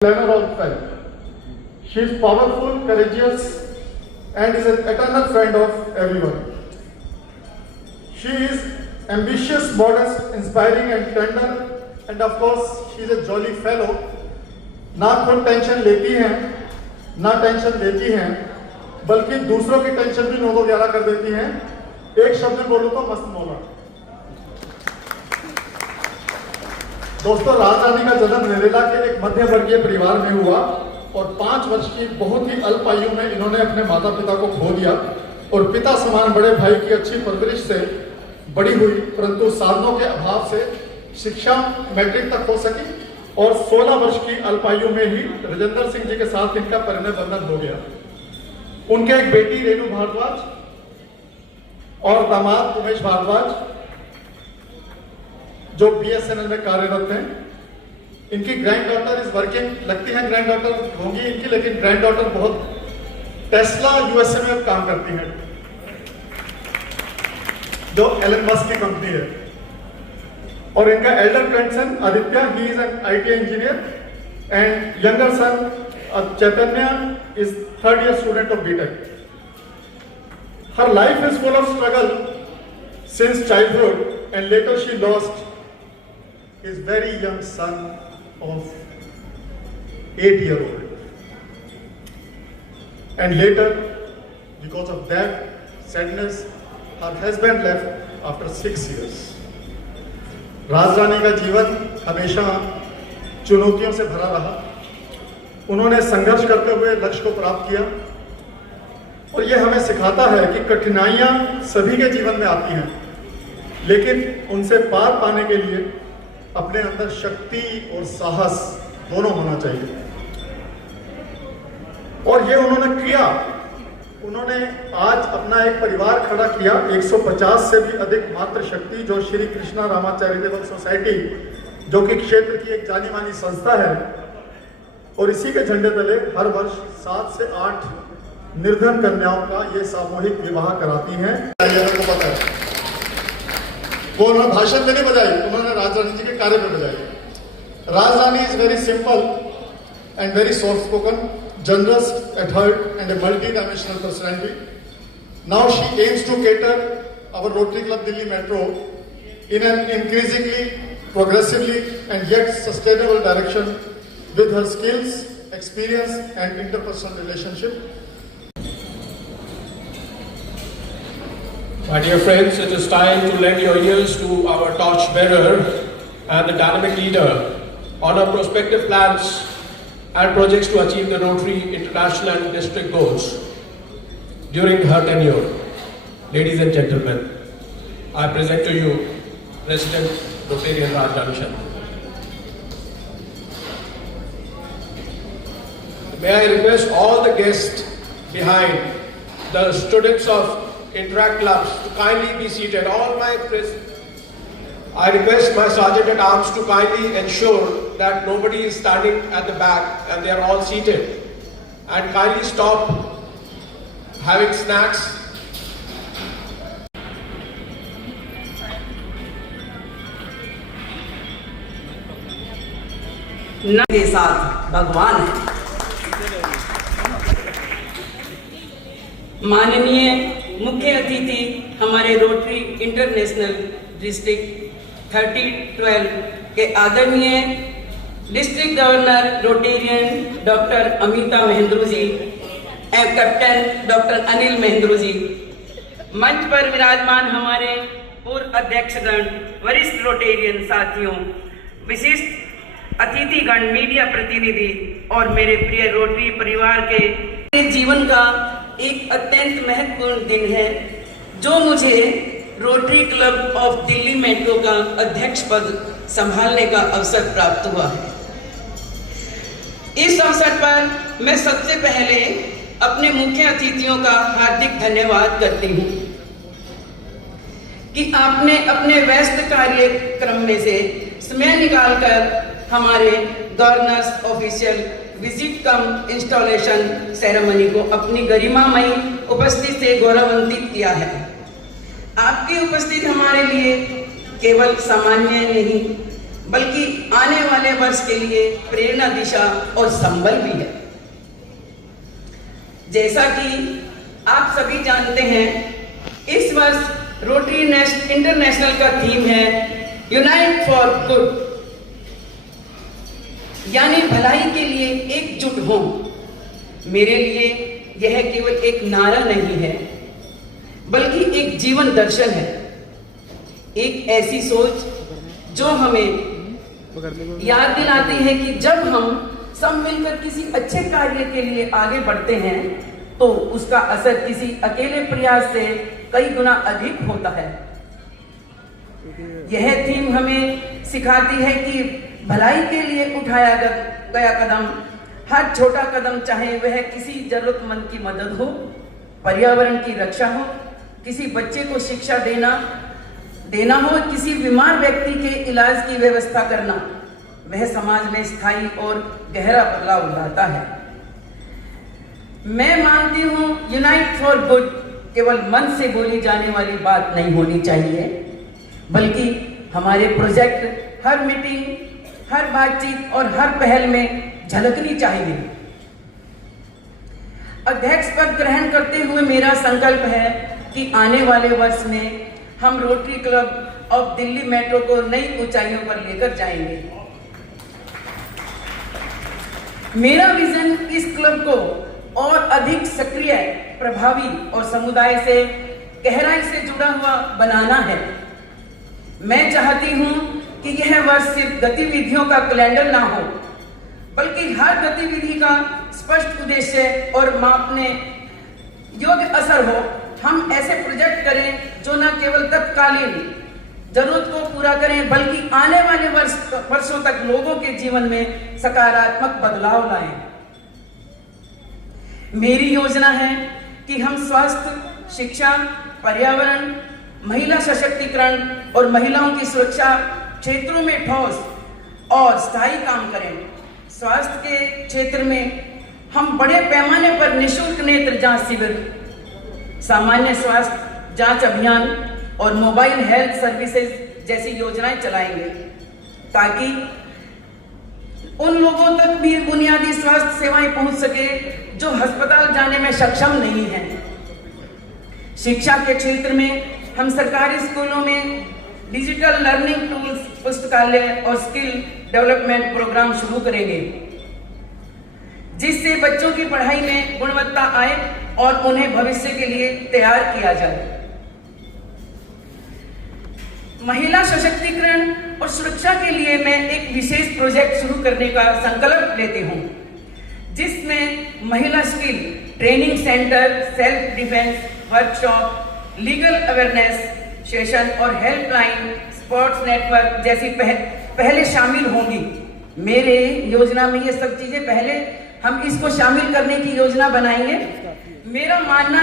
glamour of life. She is powerful, courageous, and is an eternal friend of everyone. She is ambitious, modest, inspiring, and tender, and of course, she is a jolly fellow. ना खुद tension लेती हैं, ना tension देती हैं, बल्कि दूसरों की टेंशन भी नोदो ग्यारह कर देती हैं। एक शब्द में बोलूं तो मस्त मौला। दोस्तों, राजरानी का जन्म नरेला के एक मध्य वर्गीय परिवार में हुआ और 5 वर्ष की बहुत ही अल्प आयु में इन्होंने अपने माता पिता को खो दिया और पिता समान बड़े भाई की अच्छी परवरिश से बड़ी हुई, परंतु साधनों के अभाव से शिक्षा मैट्रिक तक हो सकी और 16 वर्ष की अल्पायु में ही राजेंद्र सिंह जी के साथ इनका परिणय बंधन हो गया। उनके एक बेटी रेणु भारद्वाज और दामाद उमेश भारद्वाज जो बीएसएनएल में कार्यरत हैं। इनकी ग्रैंड डॉटर इज वर्किंग, लगती है ग्रैंड डॉटर होंगी इनकी, लेकिन ग्रैंड डॉटर बहुत टेस्ला यूएसए में काम करती है, जो एलन मस्क की कंपनी है। और इनका elder grandson Aditya, he is an IT engineer, and younger son Chaitanya is 3rd year student of BTech. Her life is full of struggle since childhood and later she lost his very young son of 8-year-old, and later, because of that sadness, her husband left after 6 years. राजरानी का जीवन हमेशा चुनौतियों से भरा रहा। उन्होंने संघर्ष करते हुए लक्ष्य को प्राप्त किया और यह हमें सिखाता है कि कठिनाइयां सभी के जीवन में आती हैं, लेकिन उनसे पार पाने के लिए अपने अंदर शक्ति और साहस दोनों होना चाहिए। और ये उन्होंने किया। उन्होंने आज अपना एक परिवार खड़ा किया, 150 से भी अधिक मातृ शक्ति, जो श्री कृष्णा रामा चैरिटेबल सोसाइटी, जो कि क्षेत्र की एक जानी मानी संस्था है, और इसी के झंडे तले हर वर्ष 7 से 8 निर्धन कन्याओं का ये सामूहिक विवाह कराती हैं। को पता है, वो उन्होंने भाषण में नहीं बजाई, उन्होंने राजरानी जी के कार्य में बजाई। Rajrani is very simple and very soft spoken, generous at heart and a multi dimensional personality. Now she aims to cater our rotary club Delhi metro in an increasingly, progressively and yet sustainable direction with her skills, experience and interpersonal relationship. My dear friends, it is time to lend your ears to our torchbearer and the dynamic leader on our prospective plans and projects to achieve the Rotary international and district goals during her tenure. Ladies and gentlemen, I present to you President Rotarian Rajrani Sharma. May I request all the guests behind, the students of Interact clubs, to kindly be seated. I request my sergeant at arms to kindly ensure that nobody is standing at the back and they are all seated. And kindly stop having snacks. के साथ भगवान है। माननीय मुख्य अतिथि हमारे rotary international district 3012 के आदरणीय district governor Rotarian doctor Amita Mahendru ji एवं कैप्टन डॉक्टर अनिल महेंद्रू जी, मंच पर विराजमान हमारे पूर्व अध्यक्षगण, वरिष्ठ रोटेरियन साथियों, विशिष्ट अतिथिगण, मीडिया प्रतिनिधि और मेरे प्रिय रोटरी परिवार के जीवन का एक अत्यंत महत्वपूर्ण दिन है, जो मुझे rotary club of Delhi metro का अध्यक्ष पद संभालने का अवसर प्राप्त हुआ है। इस अवसर पर मैं सबसे पहले अपने मुख्य अतिथियों का हार्दिक धन्यवाद करती हूँ कि आपने अपने व्यस्त कार्यक्रम में से समय निकालकर हमारे गवर्नर्स ऑफिशियल विजिट कम इंस्टॉलेशन सेरेमनी को अपनी गरिमामयी उपस्थिति से गौरवान्वित किया है। आपकी उपस्थिति हमारे लिए केवल सामान्य नहीं बल्कि आने वाले वर्ष के लिए प्रेरणा, दिशा और संबल भी है। जैसा कि आप सभी जानते हैं, इस वर्ष रोटरी इंटरनेशनल का थीम है यूनाइट फॉर गुड, यानी भलाई के लिए एकजुट हो। मेरे लिए यह केवल एक नारा नहीं है, बल्कि एक जीवन दर्शन है, एक ऐसी सोच जो हमें याद दिलाती है कि जब हम सब मिलकर किसी अच्छे कार्य के लिए आगे बढ़ते हैं तो उसका असर किसी अकेले प्रयास से कई गुना अधिक होता है। यह थीम हमें सिखाती है कि भलाई के लिए उठाया गया कदम, हर छोटा कदम, चाहे वह किसी जरूरतमंद की मदद हो, पर्यावरण की रक्षा हो, किसी बच्चे को शिक्षा देना हो, किसी बीमार व्यक्ति के इलाज की व्यवस्था करना, वह समाज में स्थायी और गहरा बदलाव लाता है। मैं मानती हूं यूनाइट फॉर गुड केवल मन से बोली जाने वाली बात नहीं होनी चाहिए, बल्कि हमारे प्रोजेक्ट हर मीटिंग, हर बातचीत और हर पहल में झलकनी चाहिए। अध्यक्ष पद ग्रहण करते हुए मेरा संकल्प है कि आने वाले वर्ष में हम rotary club of Delhi metro को नई ऊंचाइयों पर लेकर जाएंगे। मेरा विजन इस क्लब को और अधिक सक्रिय, प्रभावी और समुदाय से गहराई से जुड़ा हुआ बनाना है। मैं चाहती हूं कि यह वर्ष सिर्फ गतिविधियों का कैलेंडर ना हो, बल्कि हर गतिविधि का स्पष्ट उद्देश्य और मापने योग्य असर हो। हम ऐसे प्रोजेक्ट करें जो न केवल तत्कालीन जरूरत को पूरा करें, बल्कि आने वाले वर्षों तक लोगों के जीवन में सकारात्मक बदलाव लाएं। मेरी योजना है कि हम स्वास्थ्य, शिक्षा, पर्यावरण, महिला सशक्तिकरण और महिलाओं की सुरक्षा क्षेत्रों में ठोस और स्थायी काम करें। स्वास्थ्य के क्षेत्र में हम बड़े पैमाने पर निःशुल्क नेत्र जांच शिविर, सामान्य स्वास्थ्य जांच अभियान और मोबाइल हेल्थ सर्विसेज जैसी योजनाएं चलाएंगे, ताकि उन लोगों तक भी बुनियादी स्वास्थ्य सेवाएं पहुंच सके जो अस्पताल जाने में सक्षम नहीं हैं। शिक्षा के क्षेत्र में हम सरकारी स्कूलों में डिजिटल लर्निंग टूल्स, पुस्तकालय और स्किल डेवलपमेंट प्रोग्राम शुरू करेंगे, जिससे बच्चों की पढ़ाई में गुणवत्ता आए और उन्हें भविष्य के लिए तैयार किया जाए। महिला सशक्तिकरण और सुरक्षा के लिए मैं एक विशेष प्रोजेक्ट शुरू करने का संकल्प लेती हूँ, जिसमें महिला skill training centre, self defence workshop, legal awareness session और हेल्पलाइन, स्पोर्ट्स नेटवर्क जैसी पहले शामिल होंगी। मेरे योजना में ये सब चीजें पहले हम इसको शामिल करने की योजना बनाएंगे। मेरा मानना